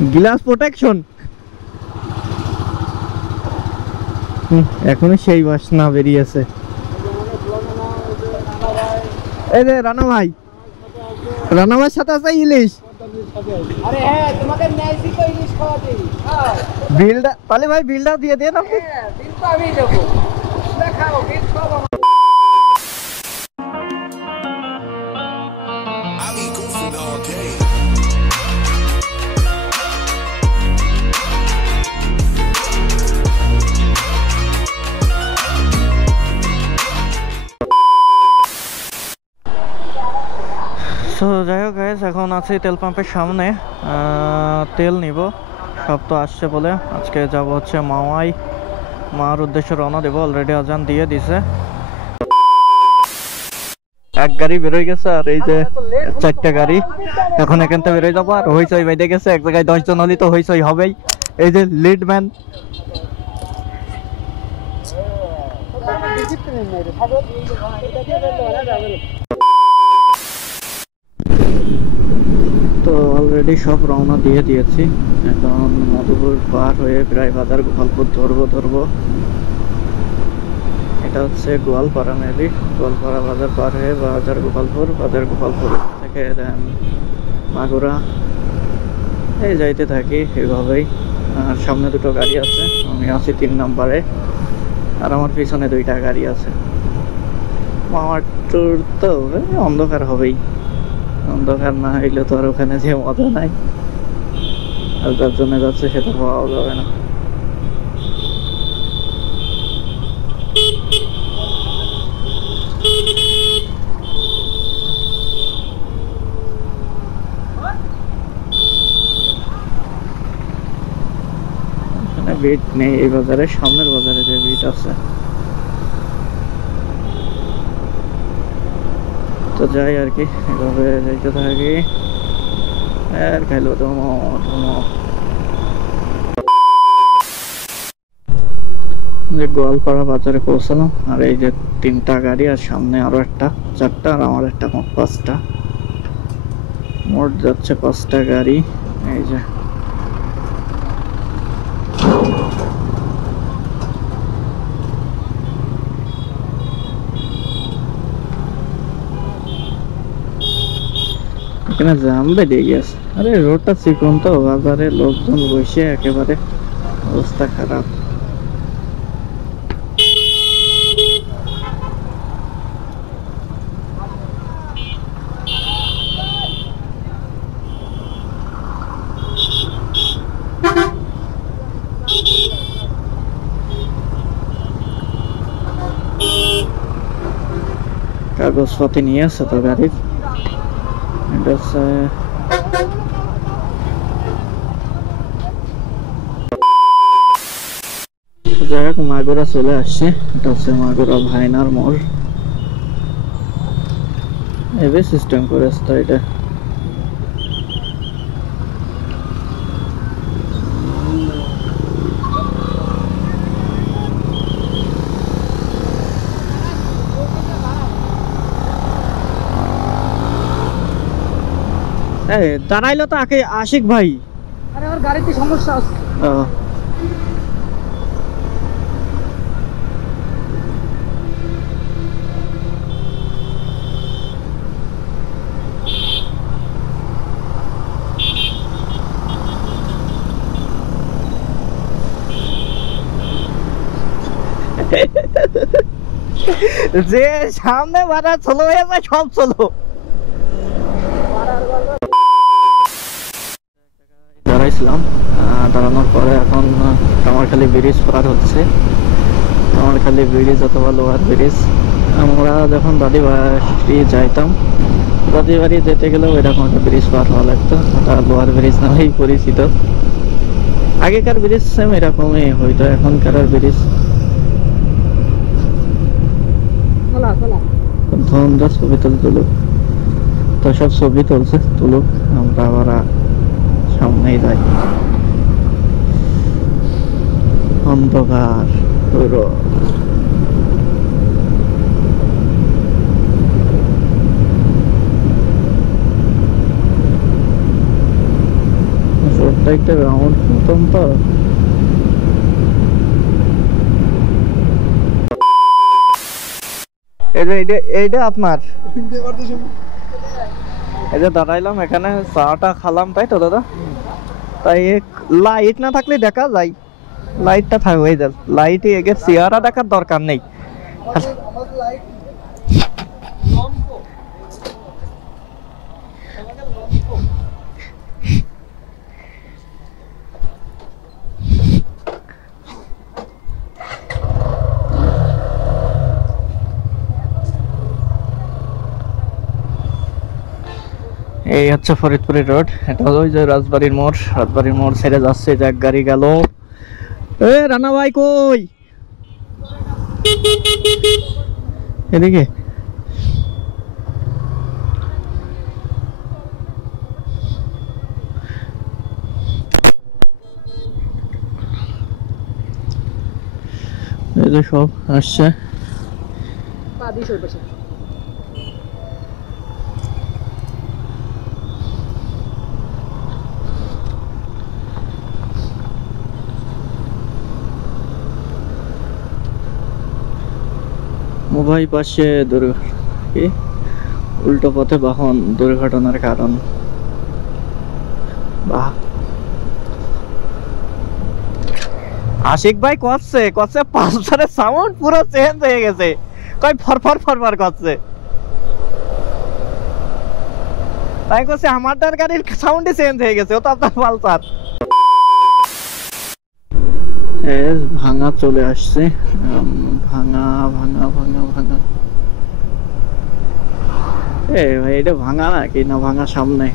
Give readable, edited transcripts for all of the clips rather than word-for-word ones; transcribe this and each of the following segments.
Glass protection এখনো সেই বাসনা বেরিয়েছে। এই যে রানা ভাই, রানা ভাইয়ের সাথে আছে ইলিশ। আরে হ্যাঁ, তোমাকে ন্যায়সি তো ইলিশ খাওয়া দেই। বিলটা তাহলে ভাই বিলটা দিয়ে দেন আপনি। হ্যাঁ, বিল তো আমি দেবো। দেখাও বিল সব আমার। সো যাই হোক গাইস, এখন আছি তেল পাম্পের সামনে, তেল নিব। সব তো আসছে বলে আজকে যাব হচ্ছে মাওয়াই, মার উদ্দেশ্যে রওনা দেবো। অলরেডি আজান দিয়ে দিছে, এক গাড়ি বেরোয় গেছে আর এই যে 4টা গাড়ি। এখন এখান থেকে বেরোয় যাবো। আর হইচই বেঁধে গেছে, এক জায়গায় 10 জন হলে তো হইচই হবেই। এই যে লিড ম্যান, তো অলরেডি সব রওনা দিয়ে দিয়েছি। এখন মধুপুর পার হয়ে প্রায় বাজার গোপালপুর ধরবো। এটা হচ্ছে গোয়ালপাড়া, মেবি গোয়ালপাড়া বাজার পার হয়ে বাজার গোপালপুর থেকে দেন মাগুরা, এই যাইতে থাকি এইভাবেই। আর সামনে দুটো গাড়ি আছে, আমি আছি 3 নম্বরে, আর আমার পিছনে 2টা গাড়ি আছে। মামার ট্যুর তো অন্ধকার হবেই, অন্ধকার না হইলে তো আর ওখানে যে মজা নাই, আর যার জন্য যাচ্ছে সেটা পাওয়া যাবে না। ভিড় নেই এই বাজারে, সামনের বাজারে যে ভিড় আছে। তো যাই আর কি, এভাবে যাইতে থাকি। আর খাইলো যে গোয়ালপাড়া বাজারে পৌঁছালাম। আর এই যে 3টা গাড়ি, আর সামনে আরো একটা, 4টা, আর আমার একটা, মোট 5টা। মোট যাচ্ছে 5টা গাড়ি। এই যে এখানে জ্যাম বেড়ে গেছে। আরে রোডটা চিকন তো, বাজারে লোকজন বসে একেবারে অবস্থা খারাপ। কাগজপাতি নিয়ে আছে তো গাড়ির, এটা হচ্ছে যাই হোক মাগুরা চলে আসছে। এটা হচ্ছে মাগুরা ভাইনার মোড়, এভাবে সিস্টেম করেছে তো এটা। দাঁড়াইলো তো আশিক ভাই। আরে আমার গাড়িতে সমস্যা আছে। যে সামনে বাধা চলো হয়ে যায়, সব চলো। দাঁড়াইছিলাম, দাঁড়ানোর পরে এখন কামারখালী ব্রিজ পার হচ্ছে। কামারখালী ব্রিজ অথবা লোহার ব্রিজ। আমরা যখন দাদিবাড়ি যাইতাম, দাদিবাড়ি যেতে গেলেও এরকম একটা ব্রিজ পার হওয়া লাগতো, ওটা লোহার ব্রিজ নামেই পরিচিত। আগেকার ব্রিজ সেম এরকমই হইতো, এখনকার ব্রিজ ধন্দা ছবি তুলুক। তো সব ছবি তুলুক, আমরা আবার সামনেই যাই। অন্ধকার পুরো। এটা একটা রাউন্ড মতন তো। এই যে এইটা আপনার, এই যে দাঁড়াইলাম এখানে চাটা খালাম, তাই তো দাদা? তাই লাইট না থাকলে দেখা যায়, লাইটটা থাক হয়ে যায়, লাইটে এগে চেহারা দেখার দরকার নেই। এই হচ্ছে ফরিদপুরের রোড। এটা হলো ওই যে রাজবাড়ির মোড়, রাজবাড়ির মোড় ছেড়ে যাচ্ছে, যে এক গাড়ি গেল। এ রানা ভাই কই? এদিকে এই যে সব আসছে। উভয় পাশে উল্টো পথে বাহন, দুর্ঘটনার কারণ। বাহ, আশিক ভাই করছে করছে পালসারের সাউন্ড পুরো চেঞ্জ হয়ে গেছে, কই ফরফর ফরফর করছে। তাই করছে আমাদের গাড়ির সাউন্ডই চেঞ্জ হয়ে গেছে, ও তো আপনার পালসার। ভাঙা চলে আসছে, ভাঙা ভাঙা ভাঙা ভাঙা। এ ভাই এটা ভাঙা নাকি না ভাঙা সামনে?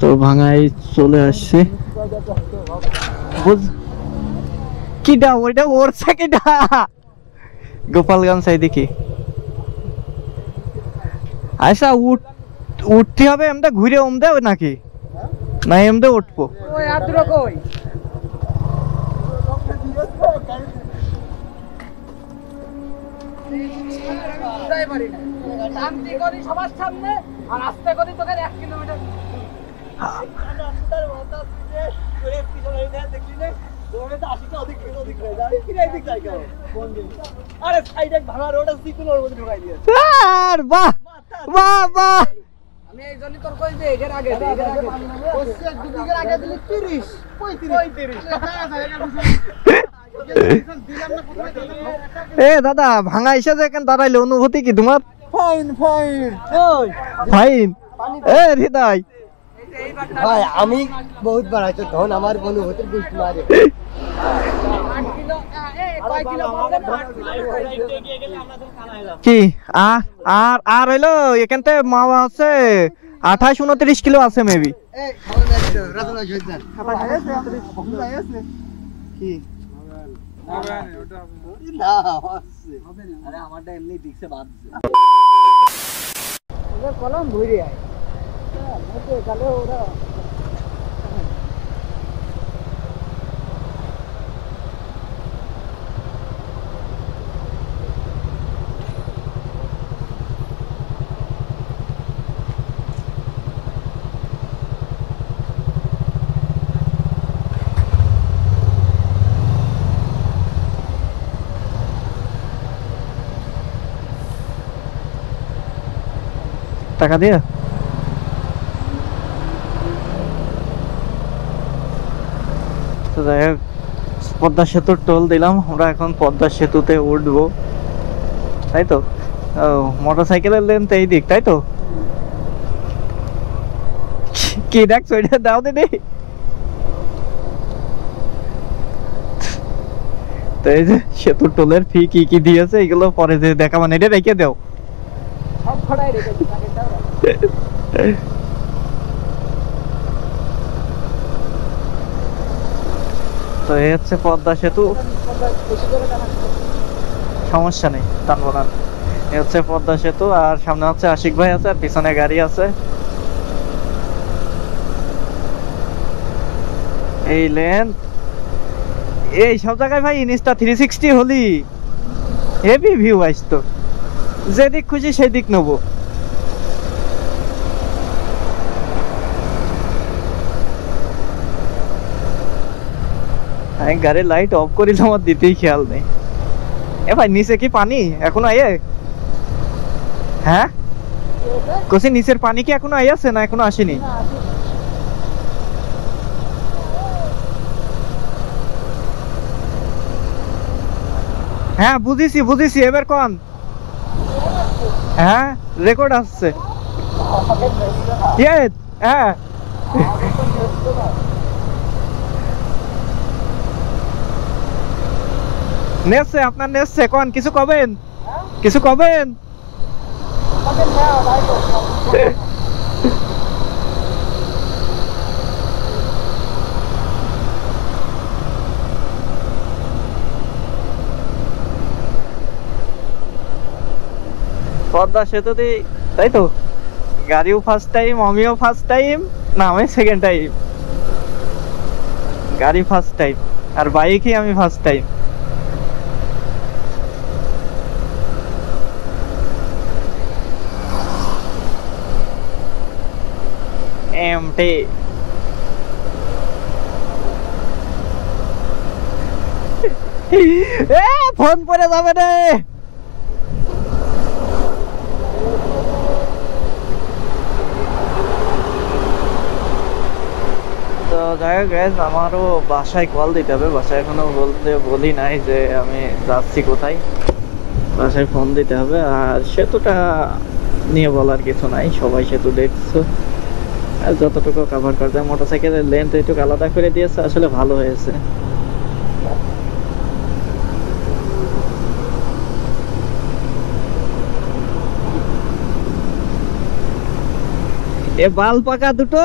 তো ভাঙায় চলে আসছে। কিডা ওইটা ওরছে কিডা? গোপালগঞ্জ সাইডে কি আচ্ছা উঠতে হবে এমদা ঘুরে ওমদে নাকি না এমদে উঠবো? ওই আদ্র কই বুঝাই পারি না, শান্তি করি সবার সামনে আর আস্তে করি তোকে 1 কিলোমিটার। আরে সাইডে ভাঙা রোড আছে, কোন রোডে ঢুকাই দিয়ে আর বাহ বাহ বাহ। আমি এই জন্য তোর কই দে এর আগে দে, এর আগে ওসে দুদিকের আগে দিলি 30 35 এ দাদা ভাঙা এসে যে কেন দাঁড়াইলে, অনুভূতি কি তোমার? ফাইন ফাইন ওই ফাইন। এ হৃদয় ভাই আমি বহুত বার আইতো, তখন আমার অনুভূতির বুঝতে পারে 8 কিলো কয় কিলো কি আর আর আর হইলো এখানতে মাওয়া আছে 28-29 কিলো আছে মেবি। এই খাবার লাগছে রাজন আইছেন খাবার আছে আছে কি না আছে আরে আমারটা এমনি দিছে বাদ ওদের কলম ঘুরে আয় মোটে গেলে ওরা টাকা দিয়ে তো যাই হোক, পদ্মা সেতুর টোল দিলাম, আমরা এখন পদ্মা সেতুতে উঠবো, তাই তো? মোটর সাইকেলের লেন্থ এই দিক, তাই তো? কি দেখছো এটা? দাও দিদি তো এই যে সেতু টোলের ফি কি কি দিয়েছে এগুলো পরে যে দেখা, মানে এটা রেখে দাও। সব খড়াই রেখেছি তো এই হচ্ছে পদ্মা সেতু, সমস্যা নেই, টানবো না। এই হচ্ছে পদ্মা সেতু, আর সামনে হচ্ছে আশিক ভাই আছে, আর পিছনে গাড়ি আছে। এই লেন, এই সব জায়গায় ভাই ইনস্টা 360 হলি হেভি ভিউ আসতো, যেদিক খুশি সেদিক নেবো। আমি গাড়ির লাইট অফ করি, আমার দিতেই খেয়াল নেই। এ ভাই নিচে কি পানি এখনো আয়ে? হ্যাঁ কোসি নিচের পানি কি এখনো আইয়াছে না এখনো আসেনি? হ্যাঁ বুঝিছি বুঝিছি, এবার কোন? হ্যাঁ রেকর্ড আসছে। হ্যাঁ নেছে আপনার নেছে, কোন কিছু কবেন? কিছু কবেন? পদ্মা সেতুতে, তাই তো? গাড়িও ফার্স্ট টাইম, আমিও ফার্স্ট টাইম, না আমি সেকেন্ড টাইম। গাড়ি ফার্স্ট টাইম আর বাইকই আমি ফার্স্ট টাইম। এমটি এ ফোন পড়ে যাবে রে। তো যাই হোক গাইস, আমারও বাসায় কল দিতে হবে, বাসায় এখনো বলি নাই যে আমি যাচ্ছি কোথায়, বাসায় ফোন দিতে হবে। আর সেতুটা নিয়ে বলার কিছু নাই, সবাই সেতু দেখছো, আর যতটুকু কভার করা যায়। মোটরসাইকেলের লেন্থ একটু আলাদা করে দিয়েছে, আসলে ভালো হয়েছে। এ বাল পাকা দুটো।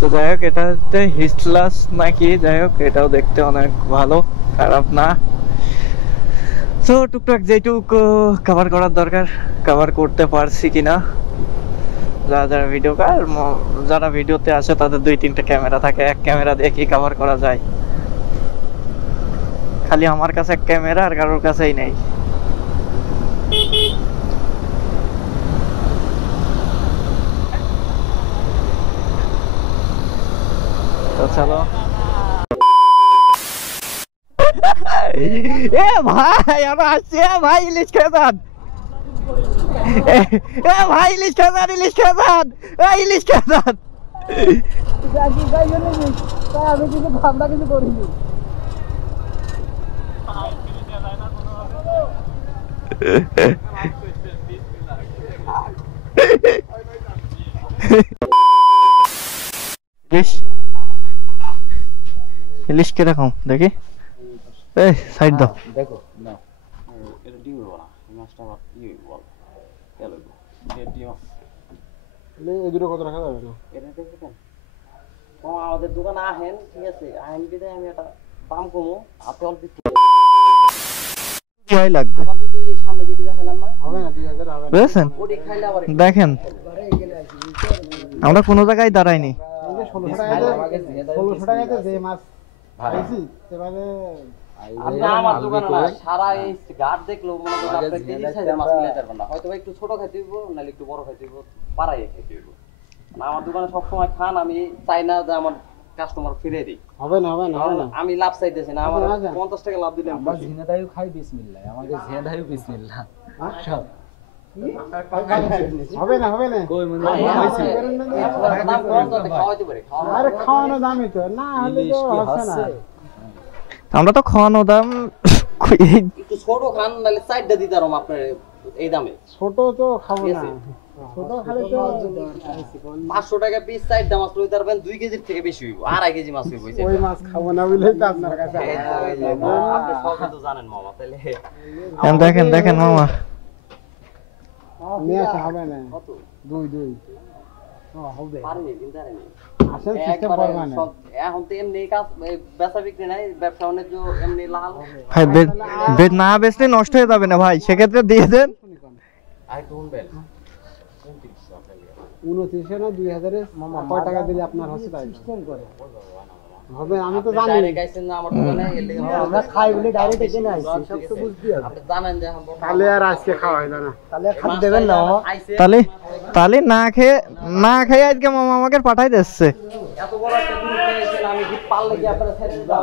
তো যাই হোক, এটা হচ্ছে হিস্টলাস নাকি, যাই হোক এটাও দেখতে অনেক ভালো, খারাপ না। তো টুকটাক যেটুকু কভার করার দরকার কভার করতে পারছি কিনা। যারা যারা ভিডিওতে আসে তাদের 2-3টা ক্যামেরা থাকে, এক ক্যামেরা দিয়ে কি কভার করা যায়? খালি আমার কাছে এক ক্যামেরা, আর কারোর কাছেই নেই। তো চলো। এ ভাই আমরা আসছি, ভাই ইলিশ খেয়ে যান, ভাই ইলিশ খেয়ে যান, ইলিশ খেয়ে যান, ইলিশ খেয়ে যান। আমি কিছু ভাবনা কিছু করিনি। ইলিশ ইলিশ কিরকম দেখি, এই সাইড দাও। দেখো না এটা ডিম হলো না, মাছটা আমার বল তেল হইব ডিম এই দুটো কত রাখা যাবে? এটা দেখবেন আমাদের দোকানে আহেন, ঠিক আছে, আহেন বিদে আমি একটা দাম কমো, হাতে অল্প কি লাগবে? আবার যদি ওই যে সামনে যেতে দেখালাম না, হবে না 2000 হবে না। বুঝছেন? ওটি খাইলে আবার দেখেন আমরা কোনো জায়গায় দাঁড়াইনি। 1600 টাকাতে যে মাছ খাইছি সেভাবে আপনি আমার দোকানে না সারা এই ঘাট দেখলো মনে করেন আপনি কেজি সাইজের মাছ কিনে পারবেন না, হয়তো একটু ছোট খাইতে হইব নাহলে একটু বড় খাইতে হইব, পাড়াই খাইতে হইব। না আমার দোকানে সব সময় খান, আমি চাই না যে আমার কাস্টমার ফিরে দিই। হবে না হবে না হবে না। আমি লাভ চাইতেছি না, আমার 50 টাকা লাভ দিলে আমরা ঝিনাদাইও খাই বিসমিল্লাহ, আমাদের ঝিনাদাইও বিসমিল্লাহ সব হবে না হবে না। কই মনে দাম কম তো খাওয়াইতে পারে, আরে খাওয়ানো দামই তো না হলে তো হচ্ছে না। আমরা তো খাওয়ানো দাম একটু ছোট খান নাহলে সাইডটা দিতে পারো আপনার এই দামে। ছোট তো খাবো ঠিক না। আছে? ছোট খালে তো 500 টাকা পিস চারটা মাছ লইতে পারবেন 2 কেজির থেকে বেশি হইব 2.5 কেজি মাছ হইব ওই মাছ খাবো না বলেই তো আপনার কাছে আপনি সব তো জানেন মামা তাহলে দেখেন দেখেন মামা নিয়ে আসা হবে না কত 2 হবে পারেনি কিন্তু পারেনি আসল সিস্টেম করবা না এখন তো এমনি কাজ বেচা বিক্রি নাই ব্যবসা বাণিজ্য এমনি লাল ভাই বেড না বেচলে নষ্ট হয়ে যাবে না ভাই, সেক্ষেত্রে দিয়ে দেন। আর কোন বেল 29 না 2000 কয় টাকা দিলে আপনার হচ্ছে তাই সিস্টেম করে হবে আমি তো জানি ডাইরেক্ট আইছেন না আমার দোকানে এর লাগি আমরা খাই বলে ডাইরেক্ট এখানে আইছি সব তো বুঝতে হবে আপনি জানেন যে এখন তাহলে আর আজকে খাওয়া হইলো না তাহলে খাতে দেবেন না মামা তাহলে না খেয়ে আজকে মামা আমাকে পাঠাই দিচ্ছে। এত বড় একটা গ্রুপ নিয়েছেন আমি কি পারলে কি আপনারা ছেড়ে দিতে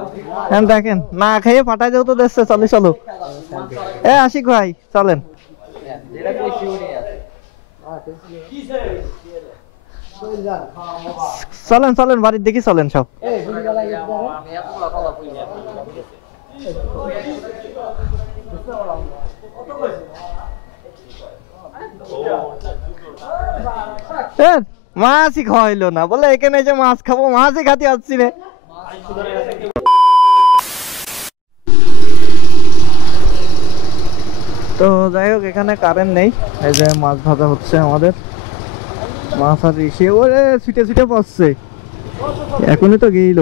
হ্যাঁ দেখেন না খেয়ে পাঠাই দেও তো দিচ্ছে। চলো আশিক ভাই চলেন। যেটা কইছি ওই আছে চলেন বাড়ির দেখি চলেন সব। আমি এতগুলো কথা বলি না মাছই খাওয়াইলো না, বলে এখানে যে মাছ খাবো, মাছই খাতে আসছি রে। তো যাই হোক এখানে কারেন্ট নেই, এই যে মাছ ভাজা হচ্ছে আমাদের। মাছ আর সে ওরে ছুটে পড়ছে, এখনই তো গেইল।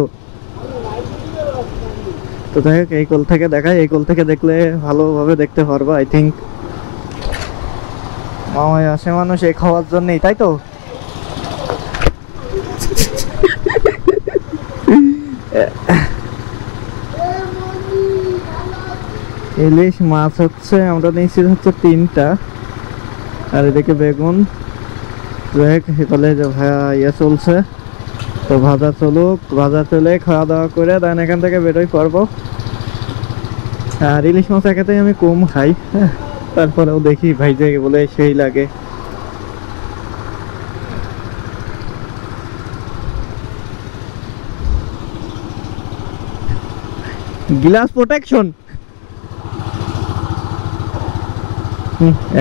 তো যাই হোক এই কোল থেকে দেখাই, এই কোল থেকে দেখলে ভালোভাবে দেখতে পারবো আই থিঙ্ক। মামাই আসে মানুষ এই খাওয়ার জন্যই, তাই তো? ইলিশ মাছ হচ্ছে আমরা নিয়েছি হচ্ছে 3টা, আর এদিকে বেগুন। দেখ এখানে যে ভাইয়া ইয়ে চলছে, তো ভাজা চলুক, ভাজা চলে খাওয়া দাওয়া করে দেন এখান থেকে বেরোই পারবো। আর ইলিশ মাছ একাতেই আমি কম খাই, তারপরেও দেখি ভাই যে বলে সেই লাগে। গ্লাস প্রোটেকশন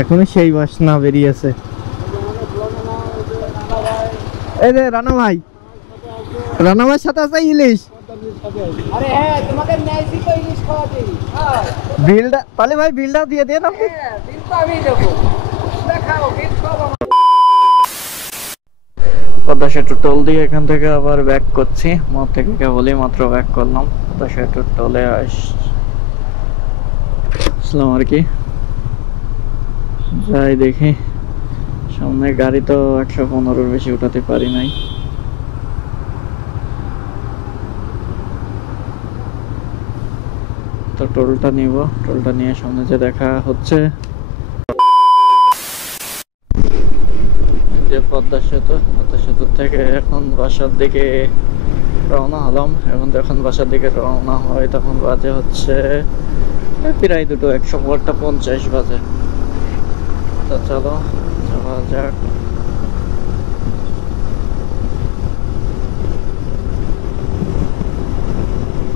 এখনো সেই বাসনা বেরিয়েছে। এই যে রানা ভাইয়ের সাথে আছে ইলিশ। আরে হ্যাঁ তোমাকে নাইছি তো ইলিশ খাওয়াতে বিলটা তাহলে ভাই বিলটা দিয়ে দেন আপনি। হ্যাঁ বিল তো আমি দেব, দেখাও বিল সব আমার। পদ্মা সেতু টোল দিয়ে এখান থেকে আবার ব্যাক করছি, মত থেকে কেবলই মাত্র ব্যাক করলাম। পদ্মা সেতু টোলে আসলাম আর কি। যাই দেখি, সামনে গাড়ি তো 115-র বেশি উঠাতে পারি নাই। তো টোলটা নিব, টোলটা নিয়ে সামনে যে দেখা হচ্ছে যে পদ্মা সেতু থেকে এখন বাসার দিকে রওনা হলাম। এখন বাসার দিকে রওনা হয় তখন বাজে হচ্ছে প্রায় 2:50 1:50 বাজে। তো চলো যাওয়া যাক।